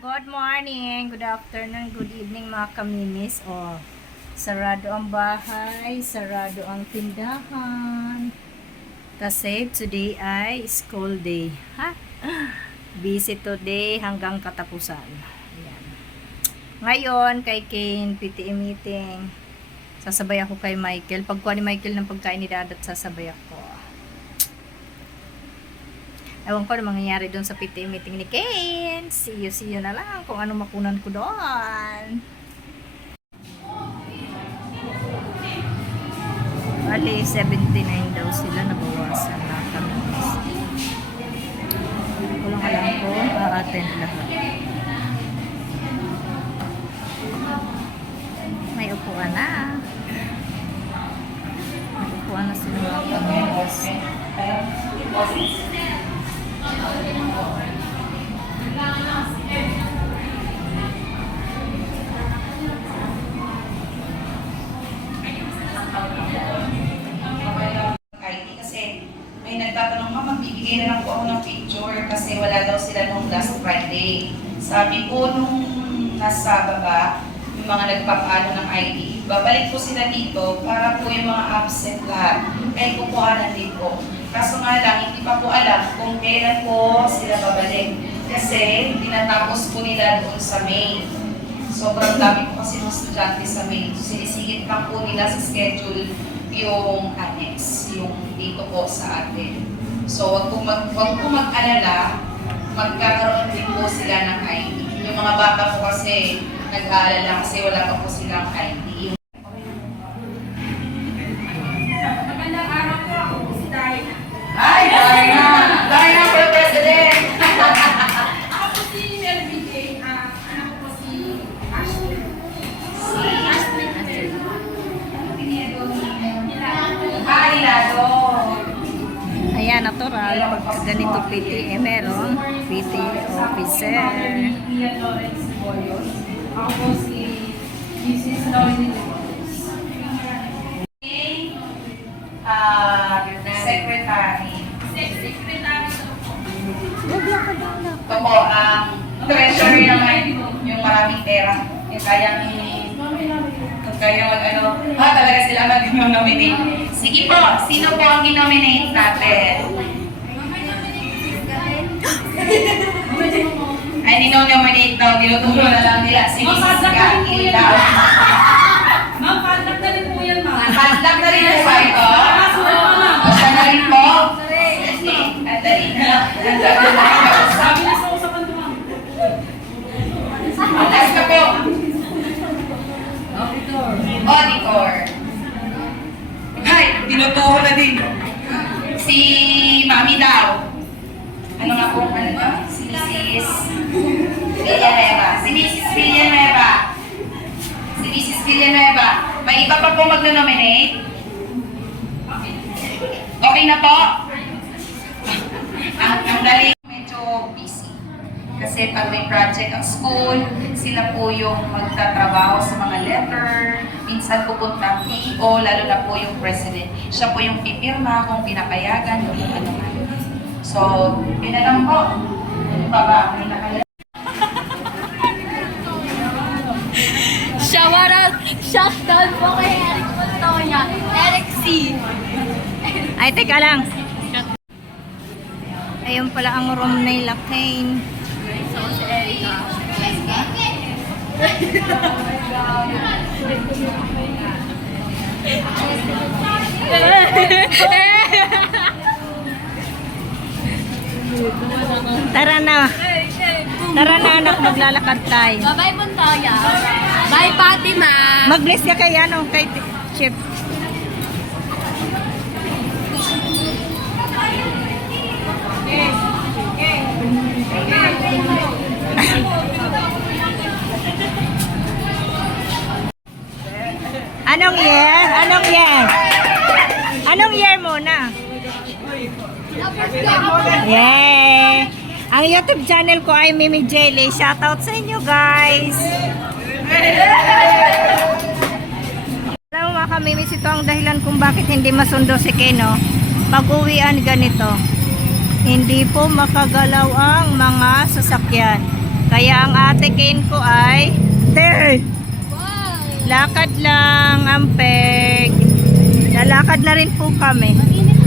Good morning, good afternoon, good evening mga kaminis. O, sarado ang bahay, sarado ang tindahan. Kasi today ay school day. Ha? Busy today hanggang katapusan. Ayan. Ngayon, kay Kane, PTA meeting. Sasabay ako kay Michael. Pagkuha ni Michael ng pagkain ni Dadat, sasabay ako. Ewan ko ano mangyayari doon sa PTA meeting ni Kane. See you, see you na lang kung ano makunan ko doon. Bali, 79 daw sila nabawasan na kami. Hindi ko lang alam kung a-attend lahat. May upuan na. May upuan na sila mga kaminis. Nagtatanong ma, magbibigay na lang po ako ng picture kasi wala daw sila nung last Friday. Sabi po nung nasa baba, yung mga nagpapalo ng ID, babalik po sila dito para po yung mga absent lahat. Kaya din po. Kaso nga lang, hindi pa po alam kung kailan po sila babalik. Kasi tinatapos po nila doon sa May. Sobrang dami po kasi ng estudyante sa May. Sinisigit lang po nila sa schedule yung annex, yung dito po sa atin. So, wag po, mag, wag po mag-alala, magkakaroon din po sila ng ID. Yung mga bata po kasi nag-aalala kasi wala pa po silang ID. Ganito PTA, meron PTA officer. Ako po si Mrs. Ah, Secretary. Secretary. Ito po, ang treasurer naman, yung maraming pera. Yung kayang, kayang mag ano, ah, talaga sila mag-nominate. Sige po, sino po ang ginominate natin? Ay, ninonominate daw, tinuturo na lang nila si. Ma'am, Gatila. Ma'am, contact na rin po yan, ma'am. Contact na rin po ba ito? O siya na rin po? Sige, andali na. Andali na. May iba pa po magno-nominate? Okay na po? ang, ang dali medyo busy. Kasi pag may project ang school, sila po yung magtatrabaho sa mga letter. Minsan pupunta ang PO, lalo na po yung president. Siya po yung pipirma kung pinapayagan ano. So, yun na lang po. Ano pa ba? May nakala- out po kay Eric Montoya. Eric C. Ay, teka lang. Ayun pala ang room nila, Kane. So, si Erica. Tara na. Tara na anak, maglalakad tayo. Bye-bye, Montoya. Bye, Fatima. Mag-bless ka kay ano, kay Chip. Anong year? Anong year? Anong year muna? Yay! Ang YouTube channel ko ay Mimi Jelly. Shoutout sa inyo guys! Alam mo mga kamimis, ito ang dahilan kung bakit hindi masundo si Keno. Pag-uwian ganito, hindi po makagalaw ang mga sasakyan. Kaya ang ate Ken ko ay Te! Lakad lang, ampeg. Lalakad na rin po kami. Mainit